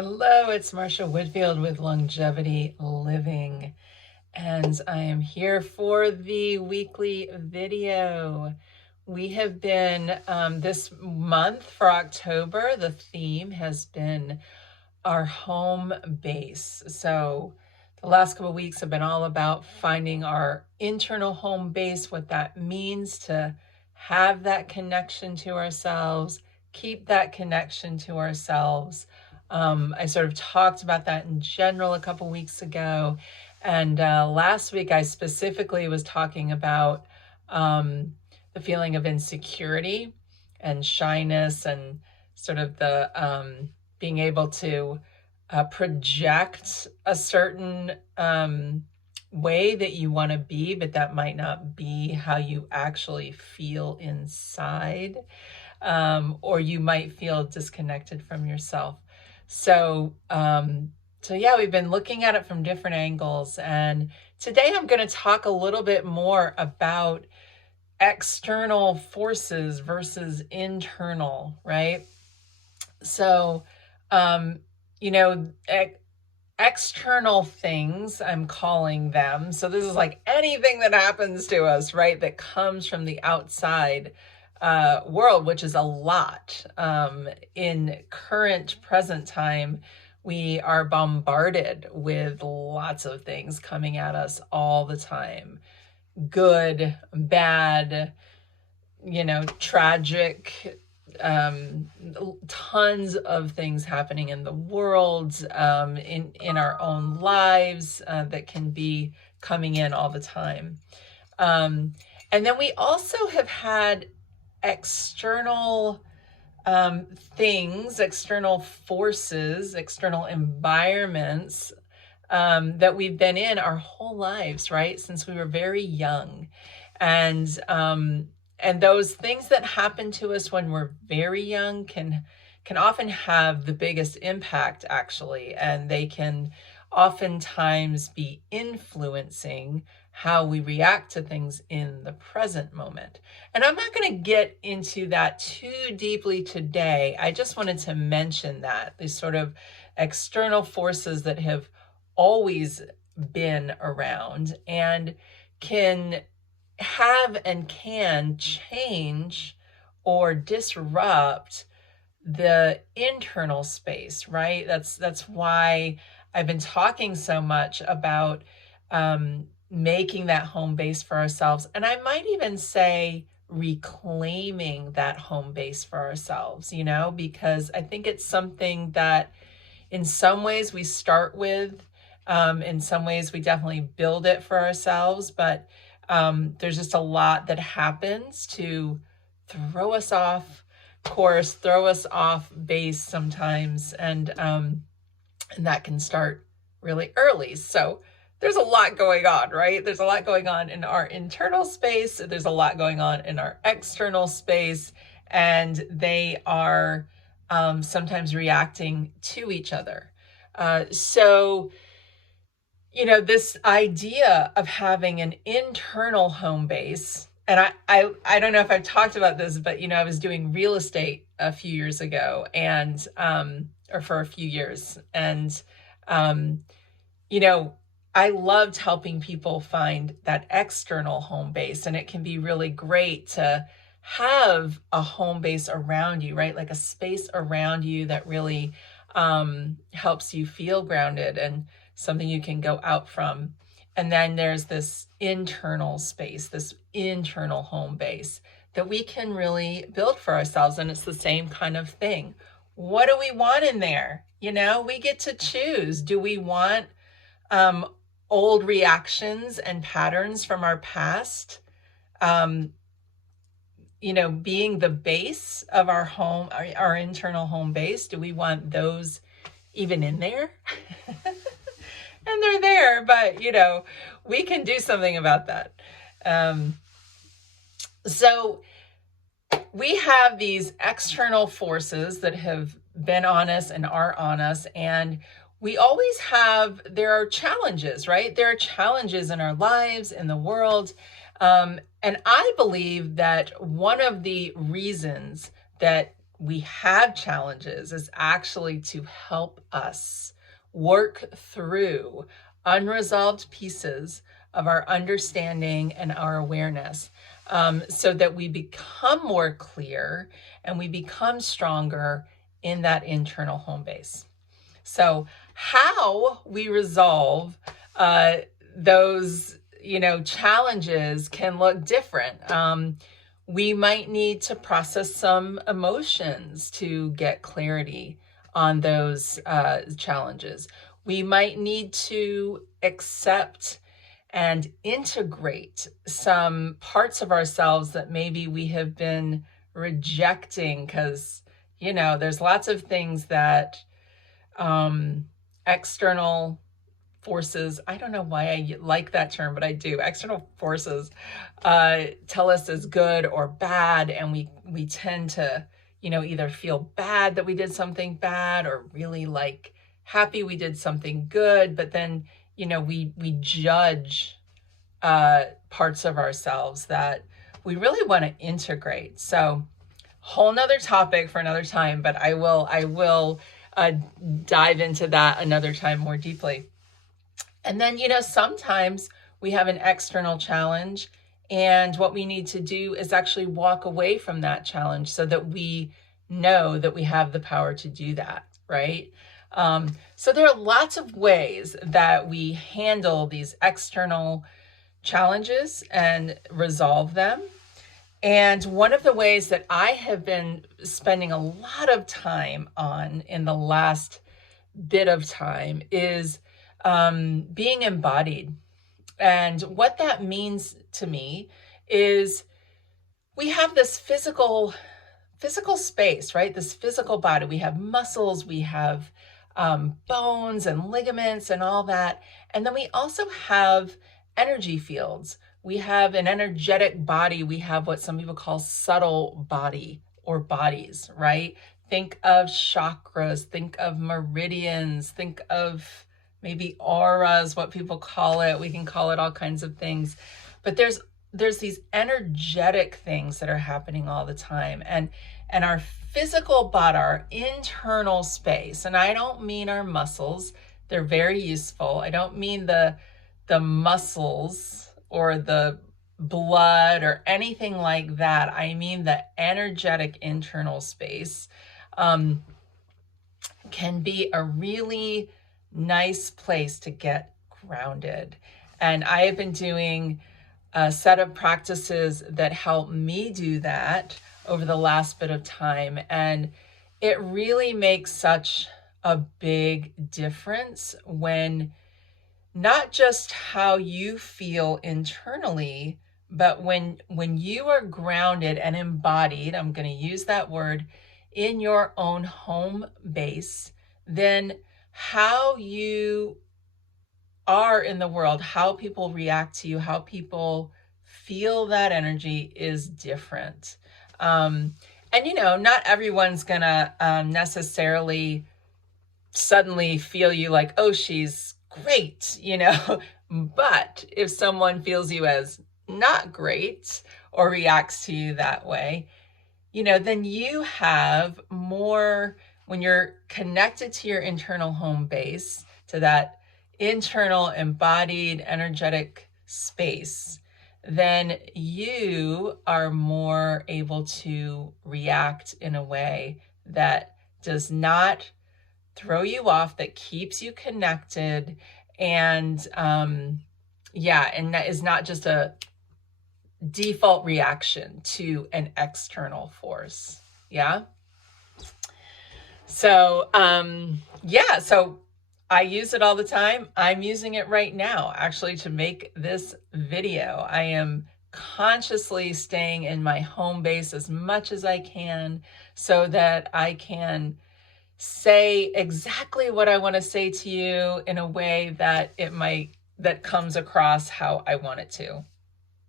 Hello, it's Marsha Whitfield with Longevity Living, and I am here for the weekly video. We have been, this month for October, the theme has been our home base. So the last couple of weeks have been all about finding our internal home base, what that means to have that connection to ourselves, keep that connection to ourselves. I sort of talked about that in general a couple weeks ago. And last week, I specifically was talking about the feeling of insecurity and shyness and sort of the being able to project a certain way that you want to be, but that might not be how you actually feel inside, or you might feel disconnected from yourself. So yeah, we've been looking at it from different angles, and today I'm going to talk a little bit more about external forces versus internal, right? So, external things, I'm calling them. So this is like anything that happens to us, right? That comes from the outside world, which is a lot. In present time, we are bombarded with lots of things coming at us all the time. Good, bad, tragic, tons of things happening in the world, in our own lives, that can be coming in all the time. And then we also have had external things, external forces, external environments that we've been in our whole lives, right? Since we were very young. And those things that happen to us when we're very young can often have the biggest impact, actually. And they can oftentimes be influencing how we react to things in the present moment. And I'm not going to get into that too deeply today. I just wanted to mention that these sort of external forces that have always been around and can have and can change or disrupt the internal space, right? That's why I've been talking so much about making that home base for ourselves. And I might even say reclaiming that home base for ourselves, because I think it's something that in some ways we start with, in some ways we definitely build it for ourselves, but there's just a lot that happens to throw us off course, throw us off base sometimes, and that can start really early. So there's a lot going on, right? There's a lot going on in our internal space. There's a lot going on in our external space, and they are sometimes reacting to each other. So this idea of having an internal home base, and I don't know if I've talked about this, but I was doing real estate a few years ago, and or for a few years, and I loved helping people find that external home base, and it can be really great to have a home base around you, right? Like a space around you that really helps you feel grounded and something you can go out from. And then there's this internal space, this internal home base that we can really build for ourselves. And it's the same kind of thing. What do we want in there? We get to choose. Do we want old reactions and patterns from our past, being the base of our home, our internal home base? Do we want those even in there? And they're there, but we can do something about that. So we have these external forces that have been on us and are on us, and we always there are challenges, right? There are challenges in our lives, in the world. And I believe that one of the reasons that we have challenges is actually to help us work through unresolved pieces of our understanding and our awareness, so that we become more clear and we become stronger in that internal home base. So how we resolve those, challenges can look different. We might need to process some emotions to get clarity on those challenges. We might need to accept and integrate some parts of ourselves that maybe we have been rejecting, because, there's lots of things that external forces, I don't know why I like that term, but I do. External forces tell us is good or bad, and we tend to, either feel bad that we did something bad or really happy we did something good, but then, we judge parts of ourselves that we really want to integrate. So whole nother topic for another time, but I will dive into that another time more deeply. And then, sometimes we have an external challenge, and what we need to do is actually walk away from that challenge so that we know that we have the power to do that, right? So there are lots of ways that we handle these external challenges and resolve them. And one of the ways that I have been spending a lot of time on in the last bit of time is being embodied. And what that means to me is we have this physical space, right? This physical body. We have muscles, we have bones and ligaments and all that. And then we also have energy fields. We have an energetic body. We have what some people call subtle body or bodies, right? Think of chakras, think of meridians, think of maybe auras, what people call it. We can call it all kinds of things. But there's these energetic things that are happening all the time. And our physical body, our internal space, and I don't mean our muscles, they're very useful. I don't mean the muscles or the blood or anything like that. I mean the energetic internal space can be a really nice place to get grounded. And I have been doing a set of practices that help me do that over the last bit of time. And it really makes such a big difference when not just how you feel internally, but when you are grounded and embodied, I'm going to use that word, in your own home base, then how you are in the world, how people react to you, how people feel that energy is different. And not everyone's gonna necessarily suddenly feel you like, oh, she's great, but if someone feels you as not great or reacts to you that way, then you have more, when you're connected to your internal home base, to that internal embodied energetic space, then you are more able to react in a way that does not throw you off, that keeps you connected, and and that is not just a default reaction to an external force. So so I use it all the time. I'm using it right now, actually, to make this video. I am consciously staying in my home base as much as I can so that I can say exactly what I want to say to you in a way that that comes across how I want it to.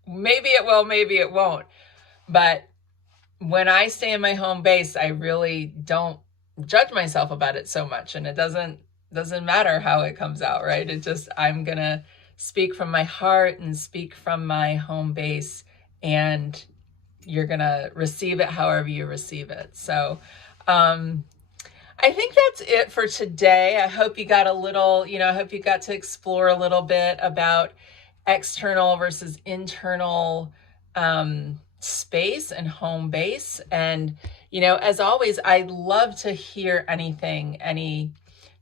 Maybe it will, maybe it won't. But when I stay in my home base, I really don't judge myself about it so much, and it doesn't matter how it comes out, right? It just, I'm gonna speak from my heart and speak from my home base, and you're going to receive it however you receive it. So, I think that's it for today. I hope you got a little, I hope you got to explore a little bit about external versus internal space and home base. And, as always, I love to hear any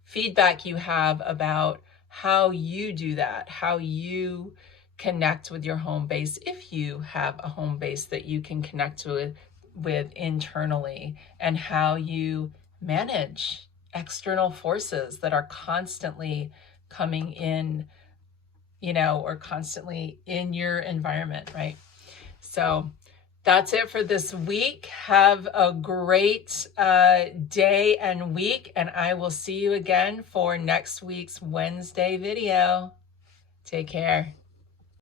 feedback you have about how you do that, how you connect with your home base, if you have a home base that you can connect with internally, and how you manage external forces that are constantly coming in, or constantly in your environment, right? So that's it for this week. Have a great day and week, and I will see you again for next week's Wednesday video. Take care.